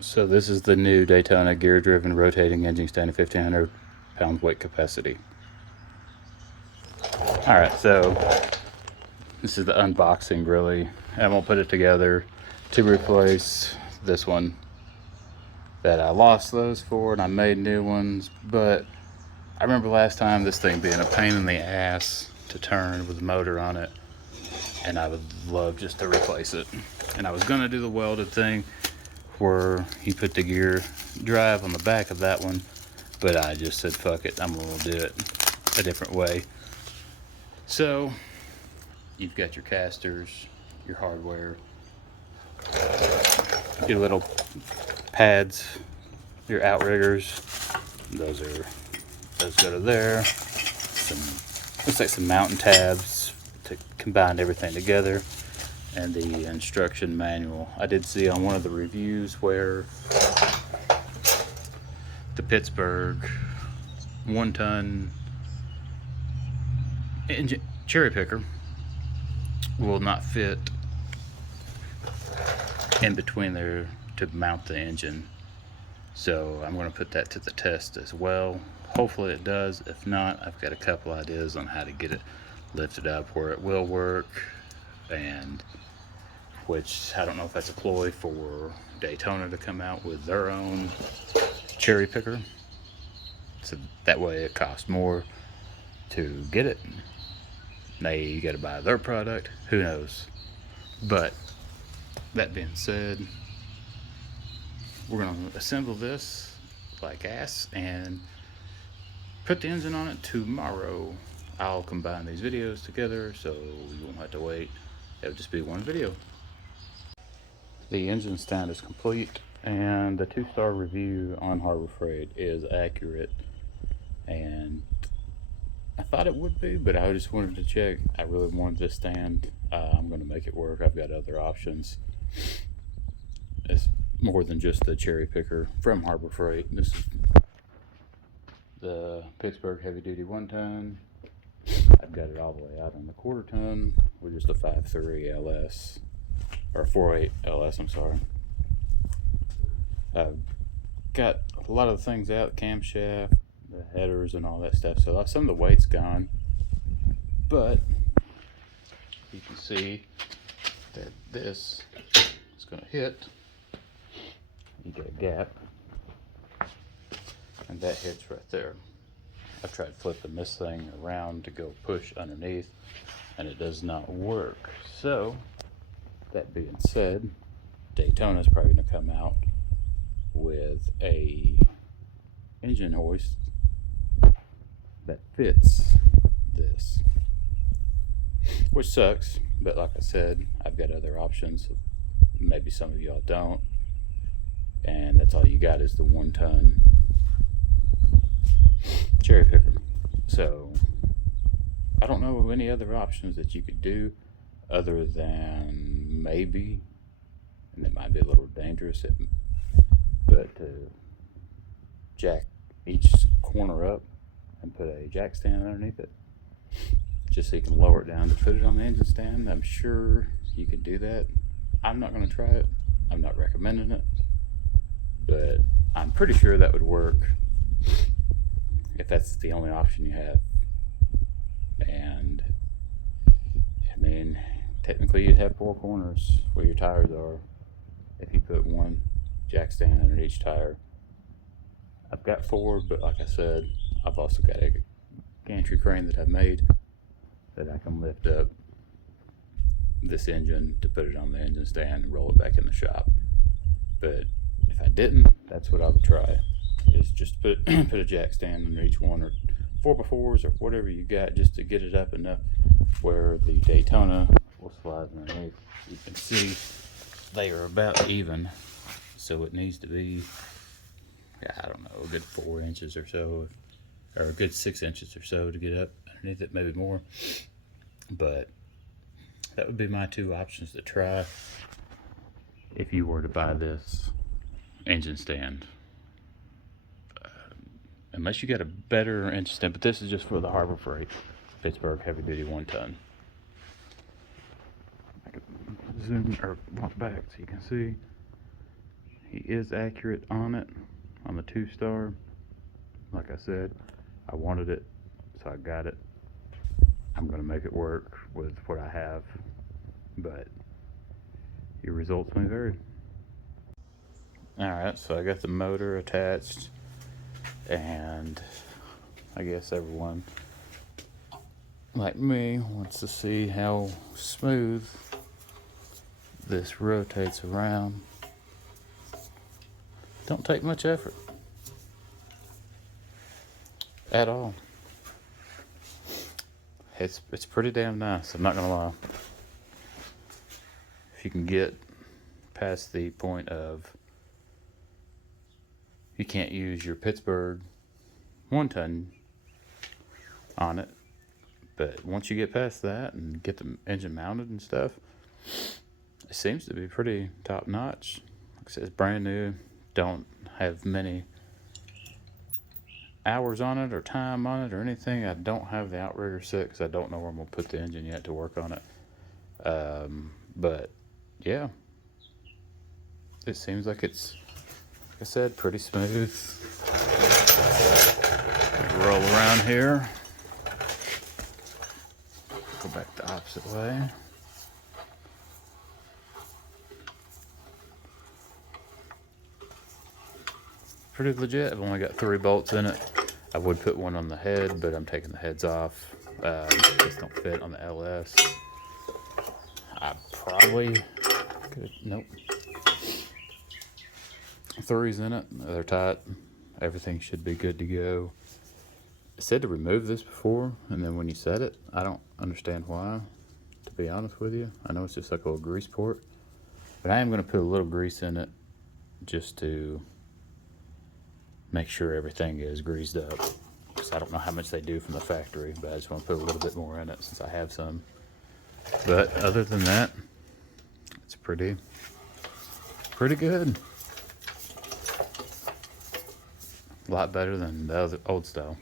So this is the new Daytona gear-driven rotating engine stand of 1,500 pounds weight capacity. All right, so this is the unboxing really. I'm gonna put it together to replace this one that I lost those for, and I made new ones. But I remember last time this thing being a pain in the ass to turn with a motor on it, and I would love just to replace it. And I was gonna do the welded thing where you put the gear drive on the back of that one, but I just said fuck it, I'm gonna do it a different way. So you've got your casters, your hardware, your little pads, your outriggers. Those go to there. Some looks like some mountain tabs to combine everything together, and the instruction manual. I did see on one of the reviews where the Pittsburgh 1-ton engine cherry picker will not fit in between there to mount the engine. So I'm going to put that to the test as well. Hopefully it does. If not, I've got a couple ideas on how to get it lifted up where it will work, and which I don't know if that's a ploy for Daytona to come out with their own cherry picker. So that way it costs more to get it. Now you got to buy their product. Who knows? But that being said, we're going to assemble this like ass and put the engine on it tomorrow. I'll combine these videos together so you won't have to wait. It'll just be one video. The engine stand is complete, and the 2-star review on Harbor Freight is accurate, and I thought it would be, but I just wanted to check. I really wanted this stand. I'm going to make it work. I've got other options. It's more than just the cherry picker from Harbor Freight. This is the Pittsburgh heavy duty 1-ton. I've got it all the way out on the 1/4 ton with just a 5.3 LS, or 4.8 LS, I'm sorry. I've got a lot of the things out, the camshaft, the headers and all that stuff, so some of the weight's gone. But you can see that this is going to hit. You get a gap, and that hits right there. I've tried flipping this thing around to go push underneath, and it does not work. So that being said, Daytona's probably going to come out with a engine hoist that fits this, which sucks, but like I said, I've got other options. Maybe some of y'all don't, and that's all you got is the 1-ton cherry picker. So I don't know of any other options that you could do other than maybe, and it might be a little dangerous, but to jack each corner up and put a jack stand underneath it, just so you can lower it down to put it on the engine stand. I'm sure you could do that. I'm not going to try it. I'm not recommending it, but I'm pretty sure that would work if that's the only option you have. And I mean, technically you'd have 4 corners where your tires are if you put one jack stand under each tire. I've got 4, but like I said, I've also got a gantry crane that I've made that I can lift up this engine to put it on the engine stand and roll it back in the shop. But if I didn't, that's what I would try, is just put a jack stand under each one, or 4x4s or whatever you got, just to get it up enough where the Daytona will slide underneath. You can see they are about even, so it needs to be, I don't know, a good 4 inches or so, or a good 6 inches or so to get up underneath it, maybe more. But that would be my 2 options to try if you were to buy this engine stand. Unless you got a better engine stand, but this is just for the Harbor Freight Pittsburgh heavy duty 1-ton. I could zoom or walk back so you can see. he is accurate on it, on the 2-star. Like I said, I wanted it, so I got it. I'm going to make it work with what I have, but your results may vary. Alright, so I got the motor attached, and I guess everyone like me wants to see how smooth this rotates around. Don't take much effort at all. It's pretty damn nice, I'm not gonna lie. If you can get past the point of you can't use your Pittsburgh 1-ton on it, but once you get past that and get the engine mounted and stuff, it seems to be pretty top notch. Like I said, it's brand new, don't have many hours on it or time on it or anything. I don't have the outrigger set because I don't know where I'm gonna put the engine yet to work on it. But yeah, it seems like it's, like I said, pretty smooth. Roll around here, go back the opposite way. Pretty legit. I've only got 3 bolts in it. I would put one on the head, but I'm taking the heads off. These don't fit on the LS. I probably could, nope. 3's in it, they're tight. Everything should be good to go. It said to remove this before, and then when you set it, I don't understand why, to be honest with you. I know it's just like a little grease port, but I am gonna put a little grease in it just to make sure everything is greased up. Because I don't know how much they do from the factory, but I just want to put a little bit more in it since I have some. But other than that, it's pretty good. A lot better than the other old style.